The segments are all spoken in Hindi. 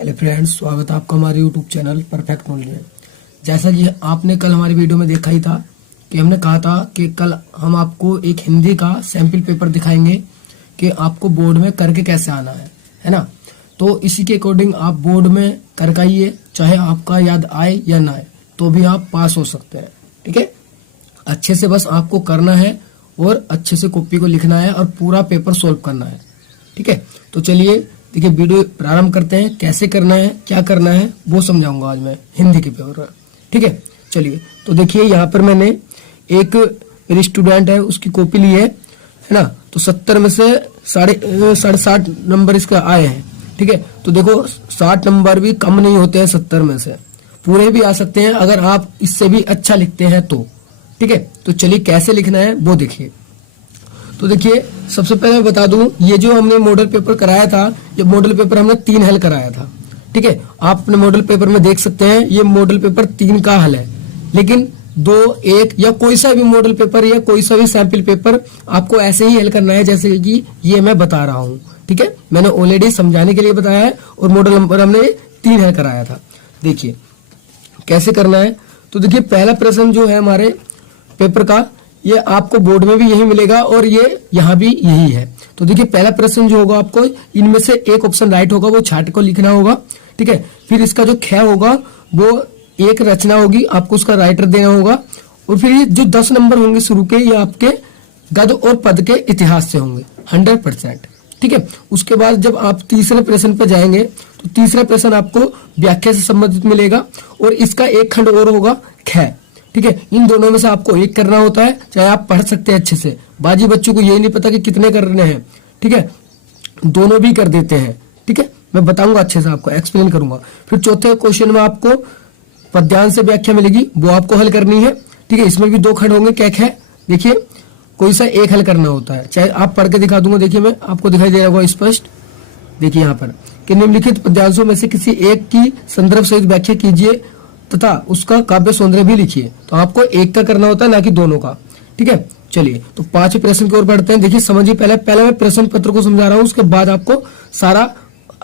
हेलो फ्रेंड्स, स्वागत है आपका हमारे यूट्यूब चैनल परफेक्ट नॉलेज में। जैसा कि आपने कल हमारी वीडियो में देखा ही था कि हमने कहा था कि कल हम आपको एक हिंदी का सैंपल पेपर दिखाएंगे कि आपको बोर्ड में करके कैसे आना है ना। तो इसी के अकॉर्डिंग आप बोर्ड में करके आइए, चाहे आपका याद आए या ना आए तो भी आप पास हो सकते हैं। ठीक है, अच्छे से बस आपको करना है और अच्छे से कॉपी को लिखना है और पूरा पेपर सोल्व करना है। ठीक है, तो चलिए देखिए वीडियो प्रारंभ करते हैं। कैसे करना है, क्या करना है वो समझाऊंगा आज मैं हिंदी के पेपर में। ठीक है, चलिए तो देखिए यहाँ पर मैंने एक मेरी स्टूडेंट है उसकी कॉपी ली है ना। तो 70 में से साढ़े 60 नंबर इसका आए हैं। ठीक है, तो देखो 60 नंबर भी कम नहीं होते हैं 70 में से, पूरे भी आ सकते हैं अगर आप इससे भी अच्छा लिखते हैं तो। ठीक है, तो चलिए कैसे लिखना है वो देखिए। तो देखिए सबसे पहले मैं बता दूं, ये जो हमने मॉडल पेपर कराया था, ये मॉडल पेपर हमने 3 हल कराया था। ठीक है, आप अपने मॉडल पेपर में देख सकते हैं ये मॉडल पेपर 3 का हल है, लेकिन 2, 1 या कोई सा भी मॉडल पेपर या कोई सा भी सैंपल पेपर आपको ऐसे ही हल करना है जैसे कि ये मैं बता रहा हूँ। ठीक है, मैंने ऑलरेडी समझाने के लिए बताया है और मॉडल नंबर हमने 3 हल कराया था। देखिए कैसे करना है। तो देखिए पहला प्रश्न जो है हमारे पेपर का, ये आपको बोर्ड में भी यही मिलेगा और ये यहाँ भी यही है। तो देखिए पहला प्रश्न जो होगा आपको इनमें से एक ऑप्शन राइट होगा, वो छाट को लिखना होगा। ठीक है, फिर इसका जो ख होगा वो एक रचना होगी, आपको उसका राइटर देना होगा। और फिर ये जो 10 नंबर होंगे शुरू के, ये आपके गद्य और पद के इतिहास से होंगे 100%। ठीक है, उसके बाद जब आप तीसरे प्रश्न पर जाएंगे तो तीसरा प्रश्न आपको व्याख्या से संबंधित मिलेगा और इसका एक खंड और होगा ख। ठीक है, इन दोनों में से आपको एक करना होता है, चाहे आप पढ़ सकते हैं अच्छे से। बाजी बच्चों को यही नहीं पता कि कितने करने हैं। ठीक है, दोनों भी कर देते हैं। ठीक है, मैं बताऊंगा अच्छे से, आपको एक्सप्लेन करूंगा। फिर चौथे क्वेश्चन में आपको पद्यांश से व्याख्या मिलेगी, वो आपको हल करनी है। ठीक है, इसमें भी 2 खंड होंगे, क्या है देखिए, कोई सा एक हल करना होता है, चाहे आप पढ़ के दिखा दूंगा। देखिए मैं आपको दिखाई दे रहा होगा स्पष्ट। देखिए यहाँ पर कि निम्नलिखित पद्यांशों में से किसी एक की संदर्भ सहित व्याख्या कीजिए तथा उसका काव्य सौंदर्य भी लिखिए। तो आपको एक का करना होता है, ना कि दोनों का। ठीक है, चलिए तो 5वें प्रश्न की ओर बढ़ते हैं। देखिए समझिए, पहले मैं प्रश्न पत्र को समझा रहा हूँ, उसके बाद आपको सारा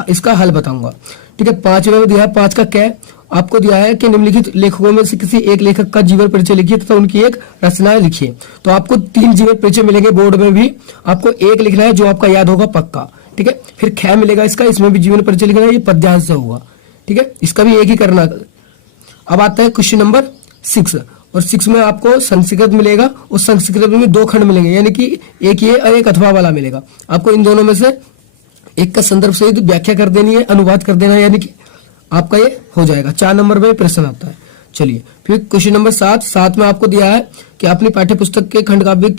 इसका हल बताऊंगा। ठीक है, 5वें में दिया है 5 का क्या, आपको दिया है कि निम्नलिखित लेखकों में से किसी एक लेखक का जीवन परिचय लिखिए तथा उनकी एक रचना लिखिए। तो आपको 3 जीवन परिचय मिलेंगे, बोर्ड में भी आपको एक लिखना है जो आपका याद होगा पक्का। ठीक है, फिर ख मिलेगा इसका, इसमें भी जीवन परिचय लिखना है, ये पद्यांश से होगा। ठीक है, इसका भी एक ही करना। अब आता है क्वेश्चन नंबर 6 और 6 में आपको संस्कृत मिलेगा और संस्कृत में 2 खंड मिलेंगे, यानी कि एक ये और एक अथवा वाला मिलेगा। आपको इन दोनों में से एक का संदर्भ सहित व्याख्या कर देनी है, अनुवाद कर देना है, यानी कि आपका ये हो जाएगा। 4 नंबर में प्रश्न आता है। चलिए फिर क्वेश्चन नंबर 7 में आपको दिया है कि अपनी पाठ्य पुस्तक के खंड काव्य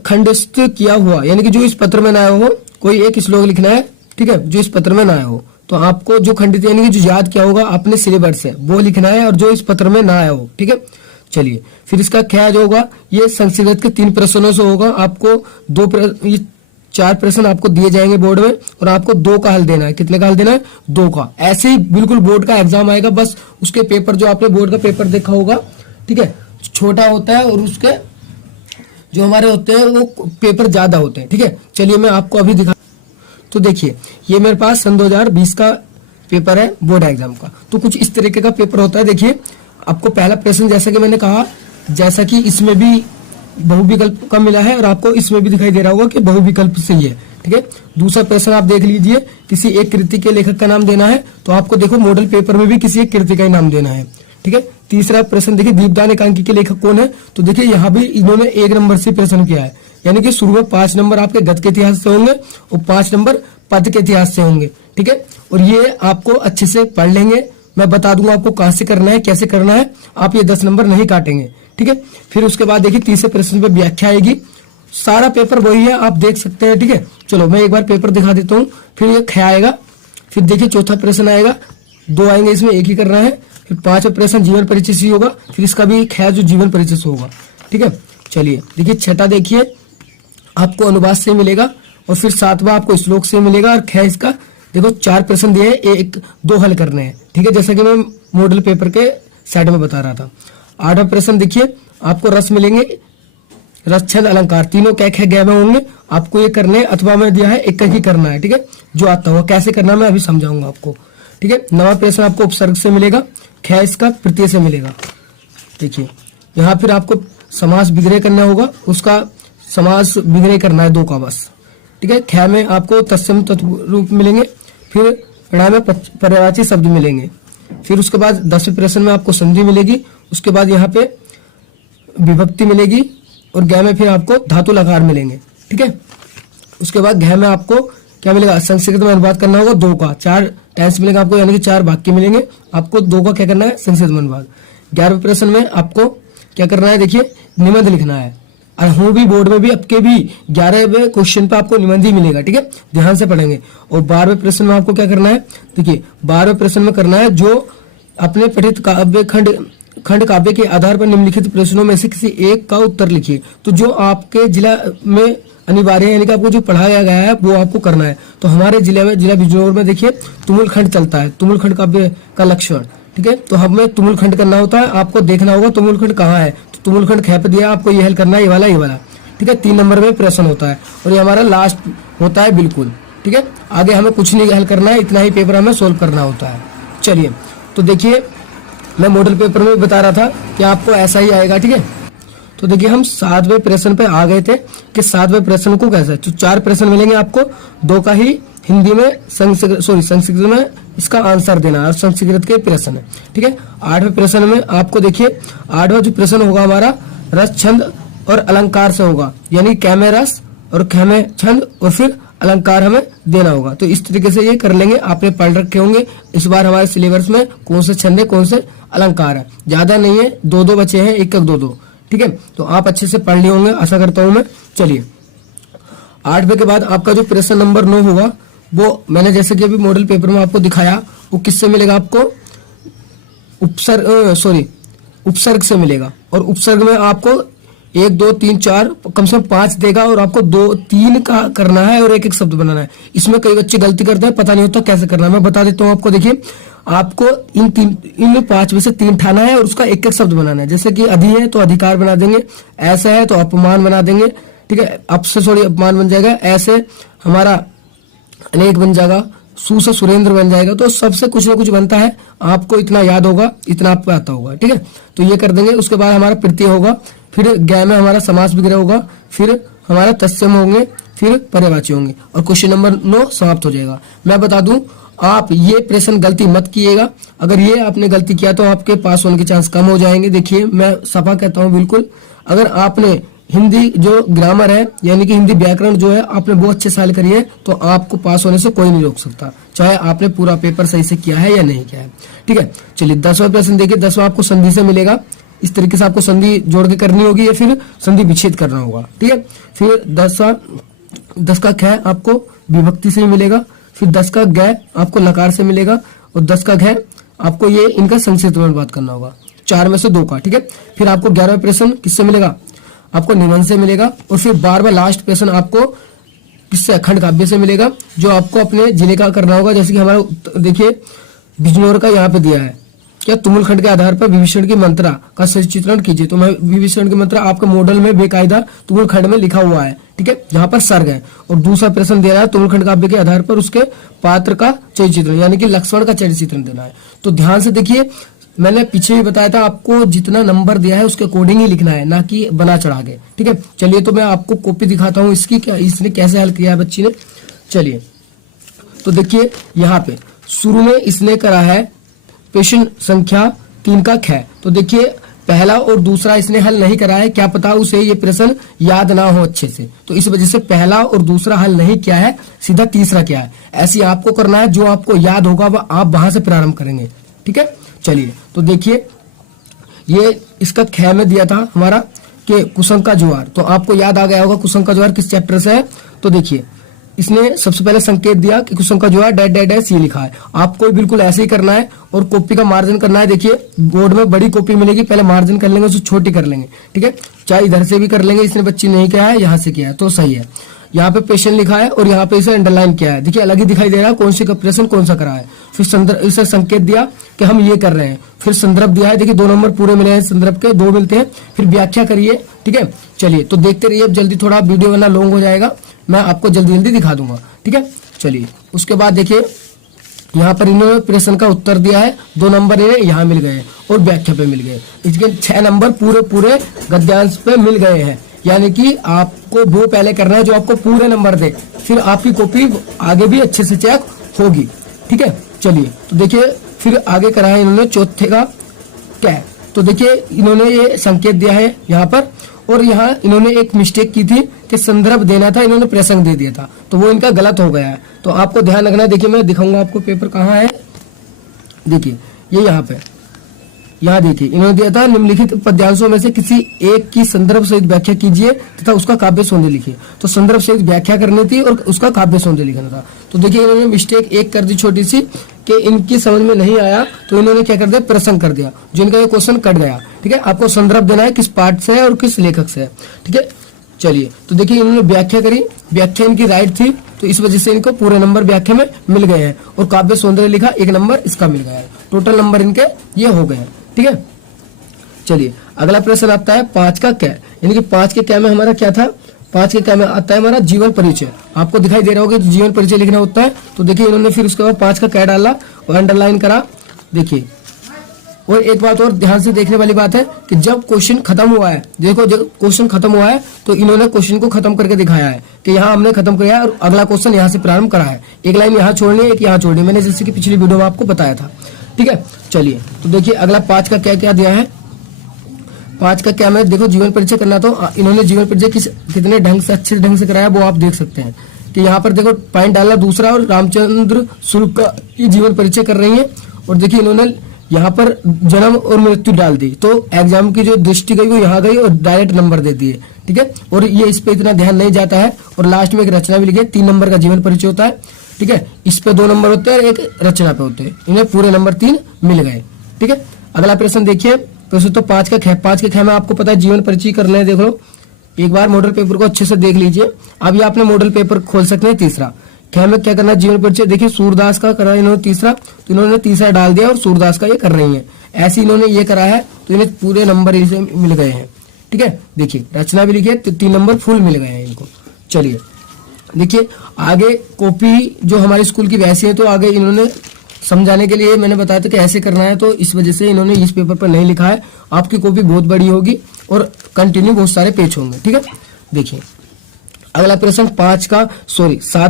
खंडस्थ किया हुआ, यानी कि जो इस पत्र में ना आया हो, कोई एक श्लोक लिखना है। ठीक है, जो इस पत्र में ना आया हो, तो आपको जो खंडित यानी कि जो याद किया होगा अपने सिलेबस से वो लिखना है, और जो इस पत्र में ना आया हो। ठीक है, चलिए फिर इसका क्या जो होगा, ये संस्कृत के 3 प्रश्नों से होगा। आपको 4 प्रश्न आपको दिए जाएंगे बोर्ड में और आपको 2 का हल देना है। कितने का हल देना है? 2 का। ऐसे ही बिल्कुल बोर्ड का एग्जाम आएगा, बस उसके पेपर जो आपने बोर्ड का पेपर देखा होगा, ठीक है, छोटा होता है और उसके जो हमारे होते हैं वो पेपर ज्यादा होते हैं। ठीक है, चलिए मैं आपको अभी दिखा। तो देखिए ये मेरे पास सन 2020 का पेपर है बोर्ड एग्जाम का। तो कुछ इस तरीके का पेपर होता है। देखिए आपको पहला प्रश्न जैसा कि मैंने कहा, जैसा कि इसमें भी बहुविकल्प का मिला है और आपको इसमें भी दिखाई दे रहा होगा कि बहुविकल्प से ही है। ठीक है, दूसरा प्रश्न आप देख लीजिए, किसी एक कृति के लेखक का नाम देना है। तो आपको देखो मॉडल पेपर में भी किसी एक कृति का ही नाम देना है। ठीक है, तीसरा प्रश्न देखिए, दीपदान एकांकी के लेखक कौन है। तो देखिए यहाँ भी इन्होंने 1 नंबर से प्रश्न किया है, यानी कि शुरू में 5 नंबर आपके गद्य के इतिहास से होंगे और 5 नंबर पद के इतिहास से होंगे। ठीक है, और ये आपको अच्छे से पढ़ लेंगे, मैं बता दूंगा आपको कहां से करना है, कैसे करना है, आप ये 10 नंबर नहीं काटेंगे। ठीक है, फिर उसके बाद देखिए तीसरे प्रश्न पे व्याख्या आएगी। सारा पेपर वही है, आप देख सकते हैं। ठीक है, चलो मैं एक बार पेपर दिखा देता हूँ। फिर ये ख आएगा, फिर देखिए चौथा प्रश्न आएगा, 2 आएंगे, इसमें एक ही करना है। फिर 5वां प्रश्न जीवन परिचय से होगा, फिर इसका भी ख जो जीवन परिचय से होगा। ठीक है, चलिए देखिए 6ठा देखिए आपको अनुवाद से मिलेगा और फिर 7वां आपको श्लोक से मिलेगा और ख इसका देखो 4 प्रश्न दिए, 1-2 हल करने हैं। ठीक है, जैसा कि मैं मॉडल पेपर के साइड में बता रहा था। 8वां प्रश्न देखिए आपको रस मिलेंगे, रस छंद अलंकार तीनों क्या ख गए में होंगे, आपको ये करने, अथवा में दिया है एक ही करना है। ठीक है, जो आता हुआ कैसे करना मैं अभी समझाऊंगा आपको। ठीक है। नवा प्रश्न आपको उपसर्ग से मिलेगा, ख इसका प्रत्यय से मिलेगा। देखिए यहाँ फिर आपको समास विग्रह करना होगा, उसका समास विग्रह करना है 2 का बस, ठीक है। ख में आपको तत्सम तत्रूप मिलेंगे, फिर परिणाम में पर्यायवाची शब्द मिलेंगे, फिर उसके बाद 10वें प्रश्न में आपको संधि मिलेगी, उसके बाद यहाँ पे विभक्ति मिलेगी और ग में फिर आपको धातु लकार मिलेंगे, ठीक है। उसके बाद घ में आपको क्या मिलेगा, संस्कृत में अनुवाद करना होगा 2 का, 4 टेंस मिलेगा आपको, यानी कि 4 वाक्य मिलेंगे आपको, 2 का क्या करना है, संस्कृत में अनुवाद। 11वें प्रश्न में आपको क्या करना है, देखिए निबंध लिखना है। हूँ भी बोर्ड में भी आपके भी 11वें क्वेश्चन पे आपको निबंध ही मिलेगा, ठीक है, ध्यान से पढ़ेंगे। और 12वें प्रश्न में आपको क्या करना है, देखिए 12वें प्रश्न में करना है जो अपने पठित काव्य खंड काव्य के आधार पर निम्नलिखित प्रश्नों में से किसी एक का उत्तर लिखिए। तो जो आपके जिला में अनिवार्य है, यानी कि आपको जो पढ़ाया गया है वो आपको करना है। तो हमारे जिले में, जिला बिजनौर में देखिए तुमुल खंड चलता है, तुमुल खंड काव्य का लक्षण, ठीक है। तो हमें तुमुल खंड करना होता है, आपको देखना होगा तुमुल खंड कहाँ है। तो तुमुल खंड ख पे दिया, आपको ये हल करना है, ये वाला, ठीक है। 3 नंबर में प्रश्न होता है और ये हमारा लास्ट होता है बिल्कुल, ठीक है। आगे हमें कुछ नहीं हल करना है, इतना ही पेपर हमें सोल्व करना होता है। चलिए तो देखिए मैं मॉडल पेपर में बता रहा था कि आपको ऐसा ही आएगा, ठीक है। तो देखिए हम 7वें प्रश्न पे आ गए थे कि 7वें प्रश्न को कैसे, तो 4 प्रश्न मिलेंगे आपको, 2 का ही हिंदी में संस्कृत में इसका आंसर देना है और संस्कृत के प्रश्न है, ठीक है। 8वें प्रश्न में आपको देखिए 8वां जो प्रश्न होगा हमारा रस छंद और अलंकार से होगा, यानी क में रस और ख में छंद और फिर अलंकार हमें देना होगा। तो इस तरीके से ये कर लेंगे, आपने पढ़ रखे होंगे इस बार हमारे सिलेबस में कौन से छंद है कौन से अलंकार है, ज्यादा नहीं है, 2 बचे हैं, 1 2, ठीक है। तो आप अच्छे से पढ़ लिए होंगे आशा करता हूं मैं। चलिए 8वें के बाद आपका जो प्रश्न नंबर 9 होगा वो मैंने जैसे कि अभी मॉडल पेपर में आपको दिखाया, वो किससे मिलेगा, आपको उपसर्ग से मिलेगा। और उपसर्ग में आपको 1 2 3 4 कम से कम 5 देगा और आपको 2 3 का करना है और 1 शब्द बनाना है। इसमें कई बच्चे गलती करते हैं, पता नहीं होता कैसे करना है, मैं बता देता हूँ आपको। देखिए आपको इन 5 में से 3 ठाना है और उसका 1 शब्द बनाना है। जैसे कि अधि है तो अधिकार बना देंगे, ऐसा है तो अपमान बना देंगे, ठीक है, अप से थोड़ी अपमान बन जाएगा, ऐसे हमारा अनेक बन जाएगा, सु से सुरेंद्र बन जाएगा। तो सबसे कुछ ना कुछ बनता है, आपको इतना याद होगा, इतना आपको आता होगा, ठीक है। तो ये कर देंगे। उसके बाद हमारा प्रत्यय होगा, फिर ग में हमारा समास विग्रह होगा, फिर हमारा तत्सम होंगे, फिर पर्यायवाची होंगे और क्वेश्चन नंबर 9 समाप्त हो जाएगा। मैं बता दूं आप ये प्रश्न गलती मत कीजिएगा, अगर ये आपने गलती किया तो आपके पास होने के चांस कम हो जाएंगे। देखिए मैं सफा कहता हूँ बिल्कुल, अगर आपने हिंदी जो ग्रामर है यानी कि हिंदी व्याकरण जो है आपने बहुत अच्छे साल करी है तो आपको पास होने से कोई नहीं रोक सकता, चाहे आपने पूरा पेपर सही से किया है या नहीं किया है, ठीक है। चलिए 10वां प्रश्न देखिए, 10वां आपको संधि से मिलेगा। इस तरीके से आपको संधि जोड़ के करनी होगी या फिर संधि विच्छेद करना होगा, ठीक है। फिर 10 का ख आपको विभक्ति से ही मिलेगा, फिर 10 का ग आपको लकार से मिलेगा और 10 का घ आपको ये इनका संक्षिप्त में बात करना होगा, 4 में से 2 का, ठीक है। फिर आपको 11वां प्रश्न किससे मिलेगा, आपको निबंध से मिलेगा और फिर 12वां लास्ट प्रश्न आपको किससे, खंड काव्य से मिलेगा, जो आपको अपने जिले का करना होगा। जैसे कि हमारा देखिए बिजनौर का यहाँ पे दिया है, क्या तुमुल खंड के आधार पर विभीषण की मंत्रा का सचित्रण कीजिए। तो मैं विभीषण की मंत्रा आपके मॉडल में बेकायदा तुमुल खंड में लिखा हुआ है, ठीक है, जहाँ पर सर्ग है। और दूसरा प्रश्न दे रहा है तुमुल खंड काव्य के आधार पर उसके पात्र का चरित्र चित्रण यानी कि लक्ष्मण का चरित्र चित्रण देना है। तो ध्यान से देखिए, मैंने पीछे भी बताया था आपको जितना नंबर दिया है उसके अकॉर्डिंग ही लिखना है, ना कि बना चढ़ा के, ठीक है। चलिए तो मैं आपको कॉपी दिखाता हूँ इसकी, क्या इसने कैसे हल किया है बच्ची ने। चलिए तो देखिए यहाँ पे शुरू में इसने करा है प्रश्न संख्या 3 का ख। तो देखिए पहला और दूसरा इसने हल नहीं करा है, क्या पता उसे ये प्रश्न याद ना हो अच्छे से, तो इस वजह से पहला और दूसरा हल नहीं किया है, सीधा तीसरा किया है। ऐसे आपको करना है, जो आपको याद होगा वह आप वहां से प्रारंभ करेंगे, ठीक है। चलिए तो देखिए ये इसका ख में दिया था हमारा कि कुसुम का ज्वार, तो आपको याद आ गया होगा कुसुम का ज्वार किस चैप्टर से है। तो देखिए इसने सबसे पहले संकेत दिया कि कुसुम का ज्वार डैड डैड डैश ये लिखा है, आपको बिल्कुल ऐसे ही करना है और कॉपी का मार्जिन करना है। देखिए बोर्ड में बड़ी कॉपी मिलेगी, पहले मार्जिन कर लेंगे, उसे छोटी कर लेंगे, ठीक है। चाहे इधर से भी कर लेंगे, इसने बच्ची नहीं किया है, यहाँ से किया है तो सही है। यहाँ पे पेशेंट लिखा है और यहाँ पे इसे अंडरलाइन किया है, देखिए अलग ही दिखाई दे रहा है कौन सी प्रश्न कौन सा करा है। फिर संदर्भ इसे संकेत दिया कि हम ये कर रहे हैं, फिर संदर्भ दिया है, देखिए 2 नंबर पूरे मिले हैं, संदर्भ के 2 मिलते हैं। फिर व्याख्या करिए, ठीक है। चलिए तो देखते रहिए, अब जल्दी थोड़ा वीडियो वरना लॉन्ग हो जाएगा, मैं आपको जल्दी जल्दी दिखा दूंगा, ठीक है। चलिए उसके बाद देखिए यहाँ पर इन्होंने प्रश्न का उत्तर दिया है, 2 नंबर इन्हें यहाँ मिल गए और व्याख्या पे मिल गए। इसके 6 नंबर पूरे गद्यांश पे मिल गए हैं। यानी कि आपको वो पहले करना है जो आपको पूरे नंबर दे, फिर आपकी कॉपी आगे भी अच्छे से चेक होगी। ठीक है, चलिए तो देखिए फिर आगे करा है इन्होंने चौथे का क्या है। तो देखिए इन्होंने ये संकेत दिया है यहाँ पर, और यहाँ इन्होंने एक मिस्टेक की थी कि संदर्भ देना था, इन्होंने प्रसंग दे दिया था, तो वो इनका गलत हो गया है। तो आपको ध्यान रखना है। देखिए मैं दिखाऊंगा आपको पेपर कहाँ है। देखिए ये यहाँ पे, यहाँ देखिए इन्होंने दिया था निम्नलिखित पद्यांशों में से किसी एक की संदर्भ सहित व्याख्या कीजिए तथा उसका काव्य सौंदर्य लिखिए। तो संदर्भ सहित व्याख्या करनी थी और उसका काव्य सौंदर्य लिखना था। तो देखिए इन्होंने मिस्टेक एक कर दी छोटी सी कि इनकी समझ में नहीं आया, तो इन्होंने क्या कर दिया, प्रसंग कर दिया, जो इनका ये क्वेश्चन कट गया। ठीक है, आपको संदर्भ देना है किस पाठ से है और किस लेखक से है। ठीक है, चलिए तो देखिए इन्होंने व्याख्या करी, व्याख्या इनकी राइट थी, तो इस वजह से इनको पूरे नंबर व्याख्या में मिल गए हैं, और काव्य सौंदर्य लिखा 1 नंबर इसका मिल गया है। टोटल नंबर इनके ये हो गए हैं। ठीक है, चलिए अगला प्रश्न आता है 5 का क्या, यानी कि 5 के क्या में हमारा क्या था, 5 के क्या में आता है हमारा जीवन परिचय। आपको दिखाई दे रहा होगा जीवन परिचय लिखना होता है। तो देखिए इन्होंने फिर उसके बाद 5 का क्या डाला और अंडरलाइन करा। देखिए और एक बात और ध्यान से देखने वाली बात है कि जब क्वेश्चन खत्म हुआ है, देखो जब क्वेश्चन खत्म हुआ है तो इन्होंने क्वेश्चन को खत्म करके दिखाया है कि यहाँ हमने खत्म किया है और अगला क्वेश्चन यहाँ से प्रारंभ करा है। एक लाइन यहाँ छोड़नी है, एक यहाँ छोड़नी है, मैंने जैसे कि पिछली वीडियो में आपको बताया था। ठीक है, चलिए तो देखिए अगला 5 का क्या क्या दिया है। 5 का क्या में देखो जीवन परिचय करना, तो इन्होंने जीवन परिचय कितने ढंग से अच्छे ढंग से कराया वो आप देख सकते हैं कि यहाँ पर देखो पॉइंट डाला दूसरा, और रामचंद्र शुल्क का ये जीवन परिचय कर रही है। और देखिए इन्होंने यहाँ पर जन्म और मृत्यु डाल दी, तो एग्जाम की जो दृष्टि गई वो यहाँ गई और डायरेक्ट नंबर दे दिए। ठीक है, और ये इस पे इतना ध्यान नहीं जाता है। और लास्ट में एक रचना भी लिखी है, 3 नंबर का जीवन परिचय होता है। ठीक है, इस पे 2 नंबर होते हैं और एक रचना पे होते हैं, इन्हें पूरे नंबर 3 मिल गए। ठीक है, अगला प्रश्न देखिए, प्रश्न तो 5 का ख, 5 के ख में आपको पता है जीवन परिचय करना है। देख लो एक बार मॉडल पेपर को अच्छे से देख लीजिए। अभी आपने मॉडल पेपर खोल सकते हैं। तीसरा ख में क्या करना है, जीवन परिचय। देखिए सूरदास का करा इन्होंने तीसरा, तो इन्होंने तीसरा डाल दिया और सूरदास का ये कर रही है। ऐसे इन्होंने ये करा है तो इन्हें पूरे नंबर इसे मिल गए हैं। ठीक है, देखिए रचना भी लिखी है तो 3 नंबर फुल मिल गए हैं इनको। चलिए देखिए आगे कॉपी जो हमारे स्कूल की वैसी है, तो आगे इन्होंने समझाने के लिए मैंने बताया था कि ऐसे करना है, तो इस वजह से इन्होंने इस पेपर पर नहीं लिखा है। आपकी कॉपी बहुत बड़ी होगी और कंटिन्यू बहुत सारे पेज होंगे। ठीक है, देखिए अगला प्रश्न 7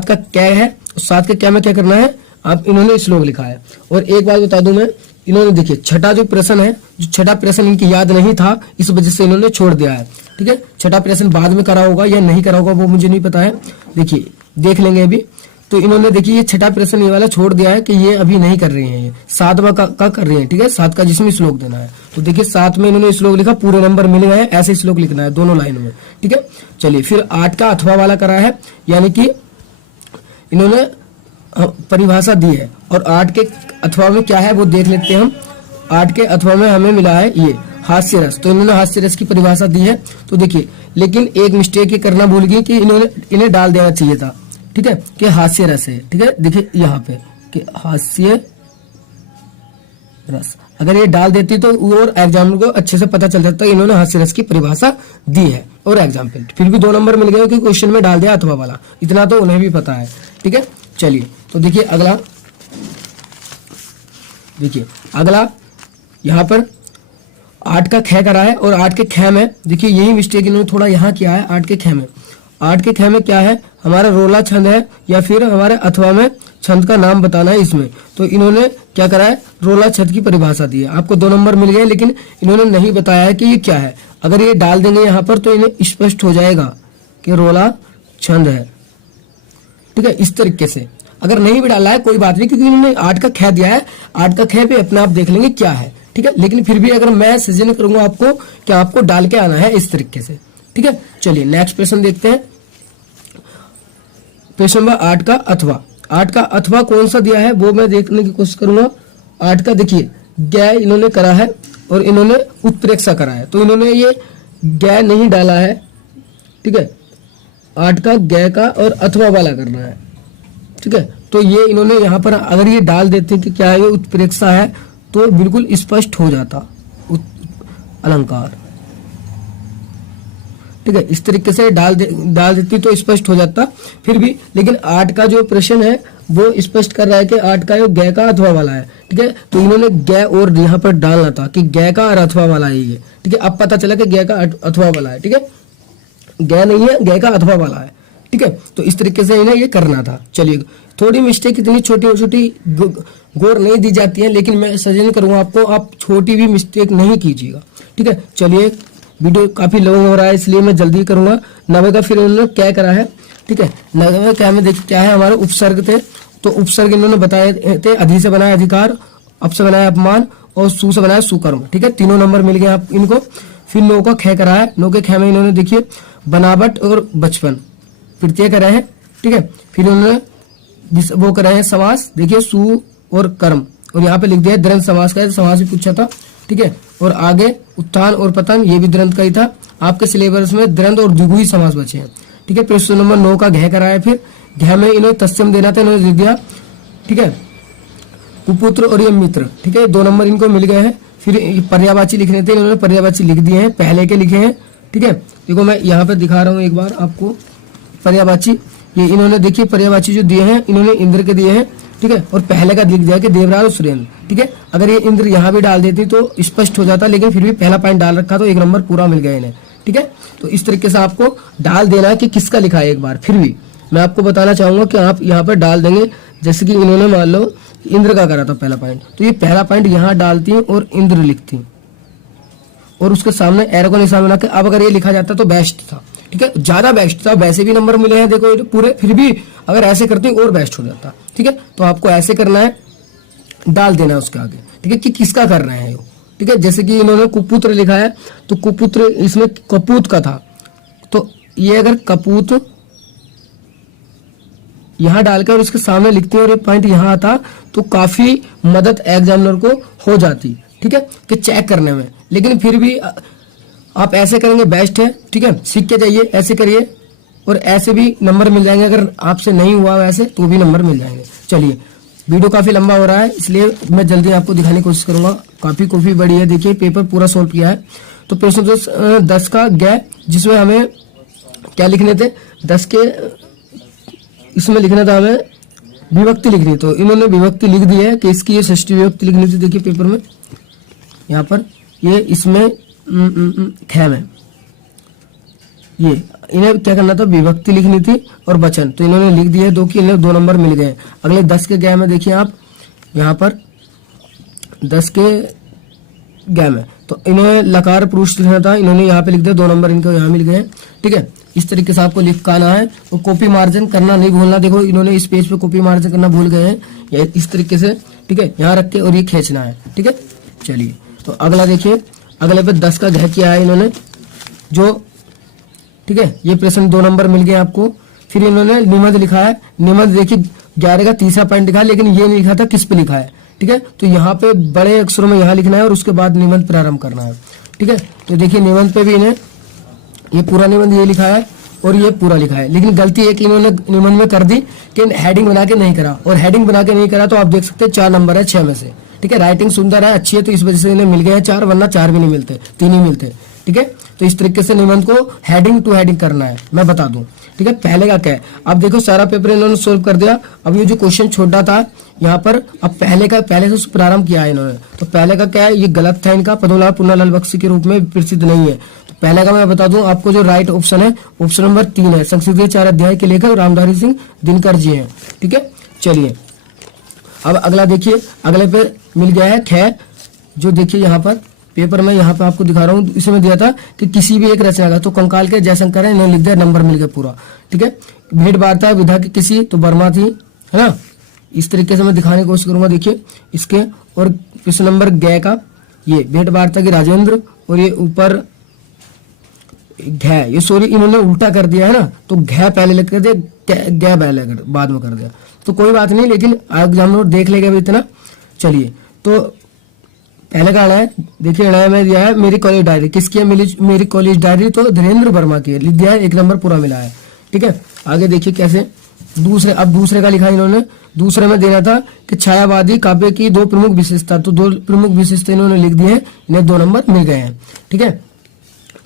का क्या है। 7 के क्या में क्या करना है, अब इन्होंने श्लोक लिखा है। और एक बात बता दूं मैं, इन्होंने देखिए छठा जो प्रश्न है, जो छठा प्रश्न इनकी याद नहीं था, इस वजह से इन्होंने छोड़ दिया है। ठीक है, छठा प्रश्न बाद में करा होगा या नहीं करा होगा वो मुझे नहीं पता है, देखिए देख लेंगे अभी। तो इन्होंने देखिए ये छठा प्रश्न ये वाला छोड़ दिया है कि ये अभी नहीं कर रही हैं, ये 7वां का कर रही हैं। ठीक है, 7 का जिसमें श्लोक देना है, तो देखिए 7 में इन्होंने श्लोक लिखा, पूरे नंबर मिल गए, ऐसे श्लोक लिखना है दोनों लाइनों में। ठीक है, चलिए फिर 8 का अथवा वाला करा है, यानी कि इन्होंने परिभाषा दी है। और 8 के अथवा में क्या है वो देख लेते हैं हम। 8 के अथवा में हमें मिला है ये हास्य रस, तो इन्होंने हास्य रस की परिभाषा दी है। तो देखिए लेकिन एक मिस्टेक ये करना भूल गई कि इन्हें डाल देना चाहिए था। ठीक है, कि हास्य रस है। ठीक है, देखिए यहाँ पे कि हास्य रस, अगर ये डाल देती तो और एग्जाम को अच्छे से पता चल जाता है इन्होंने हास्य रस की परिभाषा दी है। और एग्जाम पे फिर भी 2 नंबर मिल गए कि क्वेश्चन में डाल दिया अथवा वाला, इतना तो उन्हें भी पता है। ठीक है, चलिए तो देखिए अगला, देखिए अगला यहाँ पर 8 का ख करा है। और 8 के ख में देखिए यही मिस्टेक इन्होंने थोड़ा यहाँ किया है। 8 के ख में, 8 के ख में क्या है, हमारा रोला छंद है या फिर हमारे अथवा में छंद का नाम बताना है इसमें। तो इन्होंने क्या करा है, रोला छंद की परिभाषा दी है। आपको 2 नंबर मिल गए, लेकिन इन्होंने नहीं बताया है कि ये क्या है। अगर ये डाल देंगे यहाँ पर तो इन्हें स्पष्ट हो जाएगा कि रोला छंद है। ठीक है, इस तरीके से। अगर नहीं भी डाला है कोई बात नहीं, क्योंकि इन्होंने 8 का ख दिया है, 8 का ख पे अपने आप देख लेंगे क्या है। ठीक है, लेकिन फिर भी अगर मैं सजेशन करूंगा आपको कि आपको डाल के आना है इस तरीके से। ठीक है, चलिए नेक्स्ट प्रश्न देखते हैं। प्रश्न नंबर 8 का अथवा। 8 का अथवा कौन सा दिया है वो मैं देखने की कोशिश करूंगा। 8 का देखिए गै इन्होंने करा है और इन्होंने उत्प्रेक्षा करा है, तो इन्होंने ये गै नहीं डाला है। ठीक है, 8 का गै का और अथवा वाला करना है। ठीक है, तो ये इन्होंने यहाँ पर अगर ये डाल देते कि क्या है, ये उत्प्रेक्षा है, तो बिल्कुल स्पष्ट हो जाता अलंकार। ठीक है, इस तरीके से डाल देती तो स्पष्ट हो जाता। फिर भी लेकिन 8 का जो प्रश्न है वो स्पष्ट कर रहा है कि 8 का योग गै का अथवा वाला है। ठीक है, तो इन्होंने गै और यहाँ पर डालना था कि गै का और अथवा वाला है ये। ठीक है, अब पता चला कि गै का अथवा वाला है। ठीक है, गै नहीं है, गै का अथवा वाला है। ठीक है, तो इस तरीके से इन्हें ये करना था। चलिए, थोड़ी मिस्टेक इतनी छोटी छोटी गौर नहीं दी जाती है, लेकिन मैं सजेशन करूंगा आपको, आप छोटी भी मिस्टेक नहीं कीजिएगा। ठीक है, चलिए, वीडियो काफी लॉन्ग हो रहा है इसलिए मैं जल्दी करूंगा। 90 का फिर इन्होंने क्या करा है। ठीक है, 90 क्या में देखिए क्या है, हमारे उपसर्ग थे, तो उपसर्ग इन्होंने बताए थे, अधि से बनाया अधिकार, अप से बनाया अपमान और सु से बनाया सुकर्म। ठीक है, तीनों नंबर मिल गए आप इनको। फिर 9 का ख करा है, 9 के ख में इन्होंने देखिए बनावट और बचपन प्रत्यय करा है। ठीक है, फिर उन्होंने वो करा है समास, देखिए सु और कर्म, और यहाँ पे लिख दिया द्वंद्व समास का है, समास भी पूछा था। ठीक है, और आगे उत्थान और पतन, ये भी द्वंद्व का ही था। आपके सिलेबस में द्वंद्व और द्विगु ही समास बचे हैं। ठीक है, प्रश्न नंबर 9 का घ करा है। फिर घ में इन्होंने तत्सम देना था, इन्होंने दे दिया। ठीक है, कुपुत्र और ये मित्र। ठीक है, 2 नंबर इनको मिल गए हैं। फिर पर्यायवाची लिखने थे, इन्होंने पर्यायवाची लिख दिए हैं, पहले के लिखे हैं। ठीक है, देखो मैं यहाँ पे दिखा रहा हूँ एक बार आपको पर्यायवाची। ये इन्होंने देखिए पर्यायवाची जो दिए हैं, इन्होंने इंद्र के दिए हैं। ठीक है, और पहले का लिख दिया कि देवराज और सुरेंद्र। ठीक है, अगर ये इंद्र यहाँ भी डाल देती तो स्पष्ट हो जाता, लेकिन फिर भी पहला पॉइंट डाल रखा तो 1 नंबर पूरा मिल गया इन्हें। ठीक है, तो इस तरीके से आपको डाल देना है कि किसका लिखा है। एक बार फिर भी मैं आपको बताना चाहूंगा कि आप यहाँ पर डाल देंगे, जैसे कि इन्होंने मान लो इंद्र का करा था पहला पॉइंट, तो ये पहला पॉइंट यहाँ डालती और इंद्र लिखती और उसके सामने एरो का निशान बना के। अब अगर ये लिखा जाता तो बेस्ट था। ठीक है, ज्यादा बेस्ट था, वैसे भी नंबर मिले हैं देखो पूरे, फिर भी अगर ऐसे करते और बेस्ट हो जाता। ठीक है, तो आपको ऐसे करना है, डाल देना है उसके आगे। ठीक है, कि किसका कर रहे हैं। ठीक है, जैसे कि इन्होंने कुपुत्र लिखा है, तो कुपुत्र इसमें कपूत का था, तो ये अगर कपूत यहाँ डालकर और इसके सामने लिखते हैं और ये पॉइंट यहाँ आता तो काफी मदद एग्जामिनर को हो जाती। ठीक है, कि चेक करने में, लेकिन फिर भी आप ऐसे करेंगे बेस्ट है। ठीक है, सीख के जाइए, ऐसे करिए और ऐसे भी नंबर मिल जाएंगे। अगर आपसे नहीं हुआ वैसे तो भी नंबर मिल जाएंगे। चलिए, वीडियो काफी लंबा हो रहा है इसलिए मैं जल्दी आपको दिखाने की कोशिश करूंगा। काफी बड़ी है, देखिए पेपर पूरा सोल्व किया है। तो प्रश्न 10 का गै, जिसमें हमें क्या लिखने थे, 10 के इसमें लिखना था हमें विभक्ति लिखनी, तो इन्होंने विभक्ति लिख दी है कि इसकी ये षष्ठी विभक्ति लिखनी थी। देखिए पेपर में यहाँ पर ये इसमें ख में ये इन्हें क्या करना था, विभक्ति लिखनी थी और वचन, तो इन्होंने लिख दिया 2 की, इन्हें 2 नंबर मिल गए। अगले 10 के गै में देखिए आप यहाँ पर 10 के गै में, तो इन्हें लकार पुरुष लिखना था, इन्होंने यहाँ पे लिख दिया, 2 नंबर इनको यहाँ मिल गए। ठीक है, इस तरीके से आपको लिखना है और कॉपी मार्जिन करना नहीं भूलना। देखो इन्होंने इस पेज पे कॉपी मार्जिन करना भूल गए हैं, इस तरीके से। ठीक है, यहाँ रख के और ये खींचना है। ठीक है, चलिए, तो अगला देखिए, अगले पे 10 का घ किया है इन्होंने जो। ठीक है, ये प्रश्न 2 नंबर मिल गए आपको। फिर इन्होंने निबंध लिखा है, निबंध देखिए 11 का तीसरा पॉइंट लिखा है, लेकिन ये नहीं लिखा था किस पे लिखा है। ठीक है, तो यहाँ पे बड़े अक्षरों में यहाँ लिखना है और उसके बाद निबंध प्रारंभ करना है। ठीक है, तो देखिए निबंध पे भी इन्हें ये पूरा निबंध ये लिखा है और ये पूरा लिखा है, लेकिन गलती है कि इन्होंने निबंध में कर दी कि हेडिंग बना के नहीं करा, और हेडिंग बना के नहीं करा तो आप देख सकते हैं 4 नंबर है 6 में से। ठीक है, राइटिंग सुंदर है, अच्छी है, तो इस वजह से इन्हें मिल गए हैं 4, वरना 4 भी नहीं मिलते, 3 ही मिलते। ठीक है, तो इस तरीके से निबंध को हेडिंग टू हेडिंग करना है, मैं बता दूं। ठीक है, पहले का क्या है, अब देखो सारा पेपर इन्होंने सोल्व कर दिया। अब ये जो क्वेश्चन छोटा था यहाँ पर, अब पहले से प्रारंभ किया है इन्होंने, तो पहले का क्या है, ये गलत था इनका, पद्मनाभ पुन्नालाल बख्शी के रूप में प्रसिद्ध नहीं है। तो पहले का मैं बता दूं आपको, जो राइट ऑप्शन है ऑप्शन नंबर 3 है। संस्कृत 4 अध्याय के लेखक रामधारी सिंह दिनकर जी हैं। ठीक है, चलिए अब अगला देखिए, अगले पे मिल गया है ख, जो देखिए यहाँ पर पेपर में यहाँ पे आपको दिखा रहा हूँ, इसमें दिया था कि किसी भी एक रचना का, तो कंकाल के जयशंकर है, इन्होंने लिख दिया, नंबर मिल गया पूरा। ठीक है, भेंट वार्ता है विधा की किसी, तो वर्मा थी, है ना। इस तरीके से मैं दिखाने की कोशिश करूंगा, देखिए इसके। और प्रश्न नंबर गै का, ये भेंट वार्ता की राजेंद्र, और ये ऊपर घ, ये सॉरी इन्होंने उल्टा कर दिया है ना, तो घ पहले लिख कर दिया, गै पहले बाद में कर दिया, तो कोई बात नहीं, लेकिन एग्जामिनर देख लेगा भी इतना। चलिए, तो पहले का है, देखिए अड़ाया में दिया है मेरी कॉलेज डायरी, किसकी है, मेरी कॉलेज डायरी, तो धीरेन्द्र वर्मा की है, लिख दिया है, 1 नंबर पूरा मिला है। ठीक है, आगे देखिए कैसे दूसरे, अब दूसरे का लिखा इन्होंने, दूसरे में देना था कि छायावादी काव्य की 2 प्रमुख विशेषता, तो 2 प्रमुख विशेषता इन्होंने लिख दी है, इन्हें 2 नंबर मिल गए हैं। ठीक है,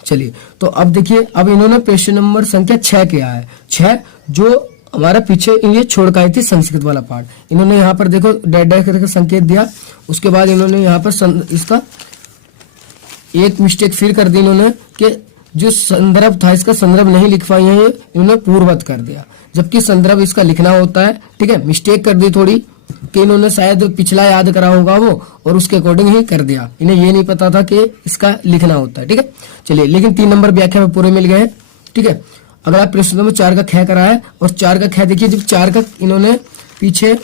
चलिए, तो अब देखिए, अब इन्होंने प्रश्न नंबर संख्या 6 किया है। 6 जो हमारा पीछे ये छोड़ के आई थी संस्कृत वाला पार्ट। इन्होंने यहाँ पर देखो डैश डैश करके संकेत दिया, उसके बाद इन्होंने यहाँ पर इसका एक मिस्टेक फिर कर दी इन्होंने कि जो संदर्भ था इसका संदर्भ नहीं लिख पाई है, इन्होंने पूर्ववत कर दिया, जबकि संदर्भ इसका लिखना होता है। ठीक है, मिस्टेक कर दी थोड़ी कि इन्होंने शायद पिछला याद करा होगा वो और उसके अकॉर्डिंग ही कर दिया, इन्हें ये नहीं पता था कि इसका लिखना होता है। ठीक है, चलिए, लेकिन 3 नंबर व्याख्या में पूरे मिल गए हैं। ठीक है, अगला प्रश्न में 4 का ख करा है और 4 का ख देखिए, जब 4 का इन्होंने पीछे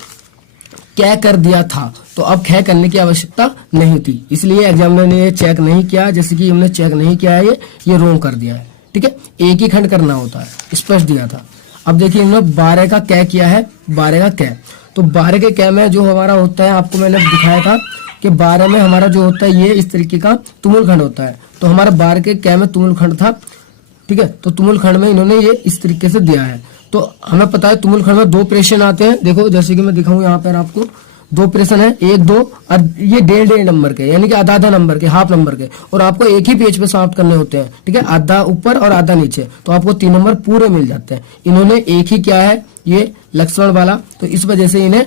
क्या कर दिया था तो अब ख करने की आवश्यकता नहीं होती, इसलिए एग्जामिनर ने ये चेक नहीं किया, जैसे कि हमने चेक नहीं किया है, ये रोंग कर दिया है। ठीक है, एक ही खंड करना होता है, स्पष्ट दिया था। अब देखिए इन्होंने 12 का कै किया है, 12 का कै, तो 12 के कै में जो हमारा होता है, आपको मैंने दिखाया था कि 12 में हमारा जो होता है ये इस तरीके का तुमुल खंड होता है, तो हमारा 12 के कै में तुमुल खंड था। ठीक है, तो तुमुल खंड में इन्होंने ये इस तरीके से दिया है। तो हमें पता है तुमुल खंड में 2 प्रश्न आते हैं, देखो जैसे कि मैं दिखाऊं यहाँ पर आपको 2 प्रश्न है, 1 2 और ये 1.5 नंबर के, यानी कि आधा नंबर के, हाफ नंबर के, और आपको एक ही पेज पे सॉल्व करने होते हैं। ठीक है, आधा ऊपर और आधा नीचे, तो आपको 3 नंबर पूरे मिल जाते हैं। इन्होंने एक ही क्या है, ये लक्ष्मण वाला, तो इस वजह से इन्हें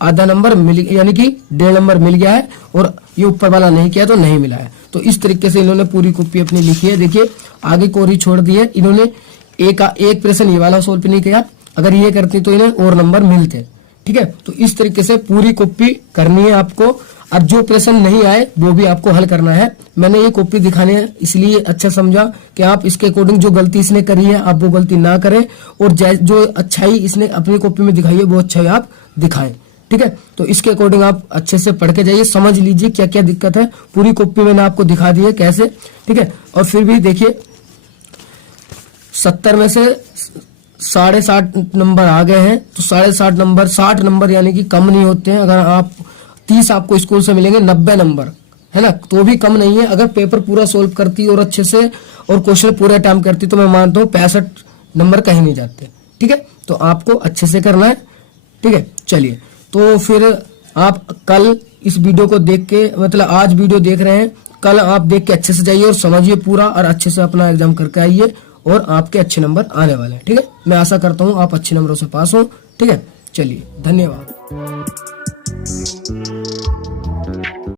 आधा नंबर मिल, यानी कि 1.5 नंबर मिल गया है, और ये ऊपर वाला नहीं किया तो नहीं मिला है। तो इस तरीके से इन्होंने पूरी कॉपी अपनी लिखी है। देखिए आगे कोरी छोड़ दी है, इन्होंने एक प्रश्न ये वाला सोल्व नहीं किया, अगर ये करती तो इन्हें और नंबर मिलते। ठीक है, तो इस तरीके से पूरी कॉपी करनी है आपको, और जो प्रश्न नहीं आए वो भी आपको हल करना है। मैंने ये कॉपी दिखाने इसलिए अच्छा समझा कि आप इसके अकॉर्डिंग जो गलती इसने करी है आप वो गलती ना करें, और जो अच्छाई इसने अपनी कॉपी में दिखाई है वो अच्छाई आप दिखाएं। ठीक है, तो इसके अकॉर्डिंग आप अच्छे से पढ़ के जाइए, समझ लीजिए क्या क्या दिक्कत है, पूरी कॉपी मैंने आपको दिखा दी है कैसे। ठीक है, और फिर भी देखिए 70 में से 60.5 नंबर आ गए हैं, तो 60.5 नंबर 60 नंबर यानी कि कम नहीं होते हैं। अगर आप 30 आपको स्कूल से मिलेंगे, 90 नंबर है ना, तो भी कम नहीं है। अगर पेपर पूरा सोल्व करती और अच्छे से और क्वेश्चन पूरे टाइम करती तो मैं मानता हूँ 65 नंबर कहीं नहीं जाते। ठीक है, तो आपको अच्छे से करना है। ठीक है, चलिए, तो फिर आप कल इस वीडियो को देख के, मतलब आज वीडियो देख रहे हैं, कल आप देख के अच्छे से जाइए और समझिए पूरा, और अच्छे से अपना एग्जाम करके आइए, और आपके अच्छे नंबर आने वाले हैं। ठीक है, मैं आशा करता हूँ आप अच्छे नंबरों से पास हो। ठीक है, चलिए, धन्यवाद।